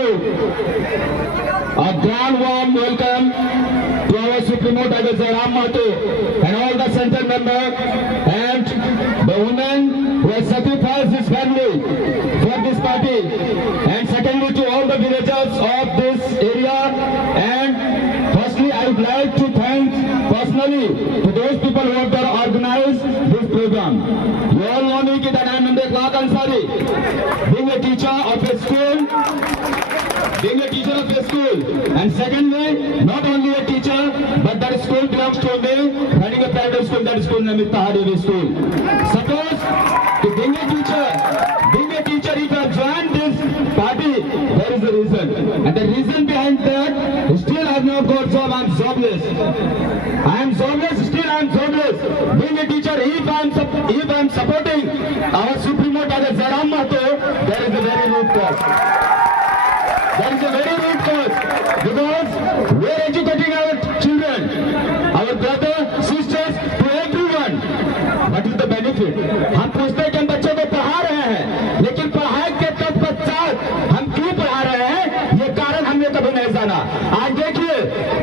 you a grand warm welcome to our Supremo Tiger Jairam Mahato and all the center members and the women who have sacrificed this family for this party, and secondly to all the villagers of this area. And firstly I would like to thank personally to those people who have organized this program. You all know me that I am Namdeek Laq Ansari, being a teacher of a school, and secondly, not only a teacher, but that school belongs to me, running a private school, that school name is Tahari School. Suppose to being a teacher, if you have joined this party, there is a reason, and the reason behind that, still I have not got job, I am jobless. Still I am jobless. Being a teacher, if I am supporting our Supremo Tiger Jairam Mahato, there is a very root cause. Because we are educating our children, our brothers, sisters, to everyone. What is the benefit? हम पूछते हैं कि हम बच्चों को पढ़ा रहे हैं, लेकिन पढ़ाई के तत्पश्चात हम क्यों पढ़ा रहे हैं, ये कारण हमने कभी नहीं जाना. आज देखिए,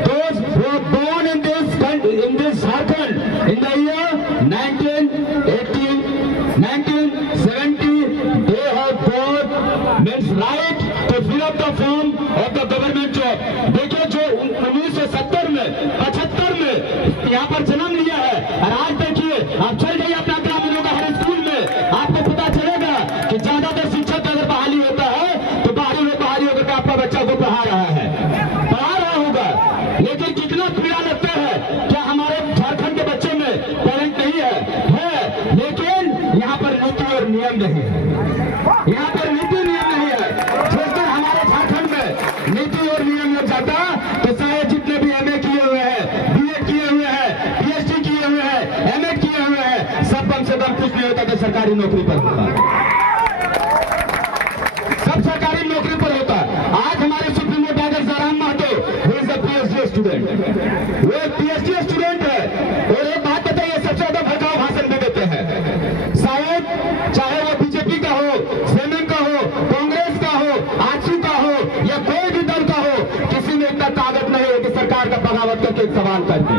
those who were born in this Jharkhand in the year 1980, 1970, they have got means right to fill up the form of the government job. देखिए, जो 1970 में 75 में यहाँ पर जन्म लिया है, और आज देखिए आप चल जाइए अपना ग्रामीणों का हर स्कूल में, आपको पता चलेगा कि ज्यादातर शिक्षक अगर बहाली होता है तो बहाली होकर आपका बच्चा को पढ़ा रहा होगा. लेकिन कितना पीड़ा लगता है, क्या हमारे झारखंड के बच्चे में टैलेंट नहीं है, लेकिन यहाँ पर नीति और नियम नहीं है. यहाँ पर नीति नियम नहीं है. जिस दिन हमारे झारखंड में नीति और नियम लग जाता तो शायद जितने भी MA किए हुए हैं, BEd किए हुए हैं, PhD किए हुए हैं, M.Ed किए हुए हैं, सब कम से कम कुछ नहीं होता तो सरकारी नौकरी पर होता. सब सरकारी नौकरी पर होता. आज हमारे supremo Tiger Jairam Mahato is a PhD student, वो एक PhD स्टूडेंट है. और एक बात बताइए, सबसे ज्यादा भड़काऊ भाषण भी देते हैं. शायद चाहे वो बीजेपी का हो, CMM का हो, कांग्रेस का हो, आजसू का हो, या कोई भी दल का हो, किसी में इतना ताकत नहीं है कि सरकार का बगावत करके एक सवाल कर दी.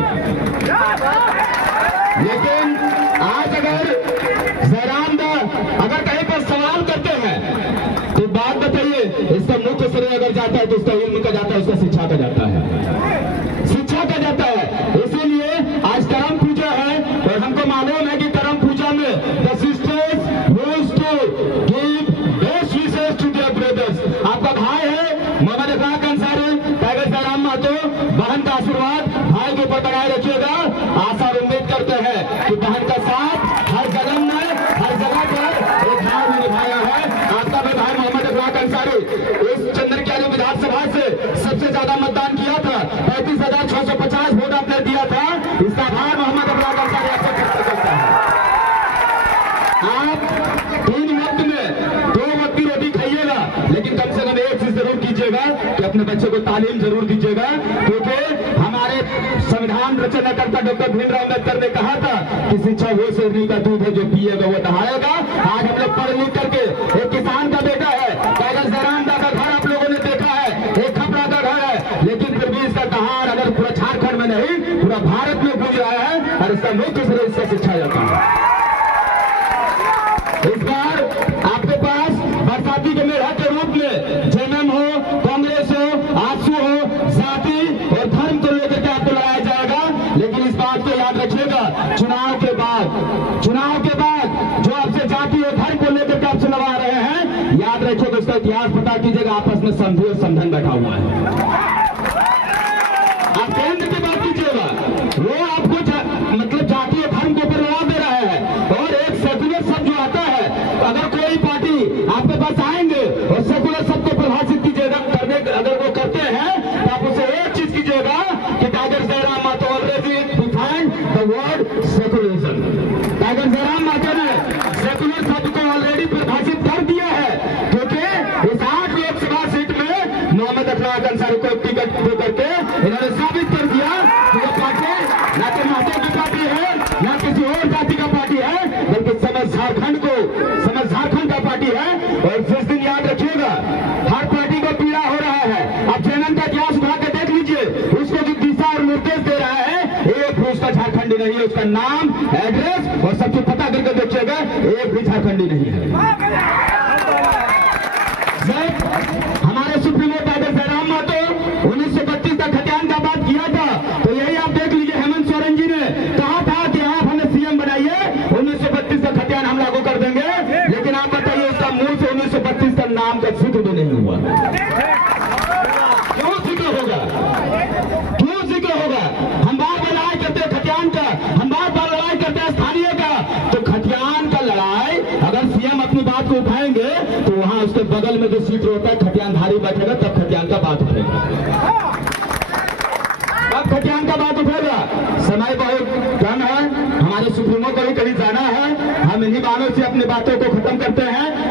लेकिन आज अगर जयराम दा अगर कहीं पर सवाल करते हैं तो बात बताइए, इसका मुख्य श्रेय अगर जाता है तो उसका इल्म का जाता है, उसका शिक्षा का जाता है. इसीलिए आज करम पूजा है, और हमको मालूम है कि करम पूजा में the sisters used to give best wishes to their brothers. आपका भाई है मोहम्मद इकरार अंसारी टाइगर जयराम महतो, बहन का आशीर्वाद भाई के ऊपर बनाए रखिएगा. आशा और उम्मीद करते हैं कि बहन का साथ हर जन्म में हर जगह पर एक भाई ने निभाया है. आपका भी भाई मोहम्मद इकरार अंसारी इस चंद्रकियाली विधानसभा से सबसे ज्यादा मतदान किया था, 35,650 वोट आपने दिया था. इसका आभार मोहम्मद इकरार अंसारी आपको व्यक्त करता है. आप 3 वक्त में 2 वक्त की रोटी खाइएगा, लेकिन कम से कम एक चीज जरूर कीजिएगा कि अपने बच्चे को तालीम जरूर दीजिएगा, क्योंकि हमारे संविधान रचनाकर्ता डॉक्टर भीमराव अम्बेडकर ने कहा था कि शिक्षा वो शेरनी का दूध है जो पिएगा वो दहाड़ेगा. आज हम लोग पढ़ लिख करके, एक किसान का बेटा है, टाइगर जयराम दा का घर आप लोगों ने देखा है, एक खपड़ा का घर है, लेकिन फिर भी इसका दहाड़ अगर पूरा झारखंड में नहीं पूरा भारत में गूंज रहा है, और इसका मुख्य श्रेय इसका शिक्षा जाता है. इस बार आपके पास बरसाती के मेढ़ा के रूप में JMM हो, कांग्रेस हो, आजसू हो, जाति और धर्म को लेकर के आपको लड़ाया जाएगा. लेकिन इस बात को याद रखिएगा, चुनाव के बाद जो आपसे जाति और धर्म को लेकर के आपसे लड़ा रहे हैं, याद रखिएगा, उसका इतिहास पता कीजिएगा. आपस में संधि और संधन बैठा हुआ है. आप केंद्र की बात कीजिएगा, वो आपको मतलब जाति और धर्म के ऊपर लड़ा दे रहा है. और एक सेकुलर शब्द जो आता है, अगर कोई पार्टी आपके पास आएंगे और सेकुलर शब्द को परिभाषित कीजिएगा, अगर वो करते हैं तो आप उसे एक चीज कीजिएगा कि Tiger Jairam Mahato already defined the word secularism. Tiger Jairam Mahato ने सेकुलर शब्द को ऑलरेडी परिभाषित कर दिया है, क्योंकि इस 8 लोकसभा सीट में मोहम्मद इकरार अंसारी को टिकट दे करके इन्होंने साबित कर दिया कि यह पार्टी न तो महतो की पार्टी है, न किसी और जाति का पार्टी है, बल्कि समस्त झारखंड का पार्टी है. और जिस दिन याद रखिएगा, हर पार्टी को पीड़ा हो नहीं है, उसका नाम, एड्रेस और सब कुछ पता करके देखिएगा, एक भी झारखंडी नहीं है। हमारे सुप्रीमो पैदल जयराम महतो 1932 तक खतियान का बात किया था, तो यही आप देख लीजिए हेमंत सोरेन जी ने कहा था कि आप हमें सीएम बनाइए, 1932 तक खतियान हम लागू कर देंगे, लेकिन आप बताइए उसका मुंह से 1932 का नाम का जिक्र भी नहीं हुआ। क्यों जिक्र होगा, क्यों जिक्र होगा? हम बार बार लड़ाई करते हैं खतियान का, हम बार बार लड़ाई करते हैं स्थानीय का, तो खतियान का लड़ाई अगर सीएम अपनी बात को उठाएंगे तो वहां उसके बगल में जो सीट होता है खतियानधारी बैठेगा, तब खतियान का बात उठेगा, अब खतियान का बात उठेगा। समय बहुत कम है, हमारे सुप्रीमो को भी कहीं जाना है, हम इन्हीं बातों से अपनी बातों को खत्म करते हैं।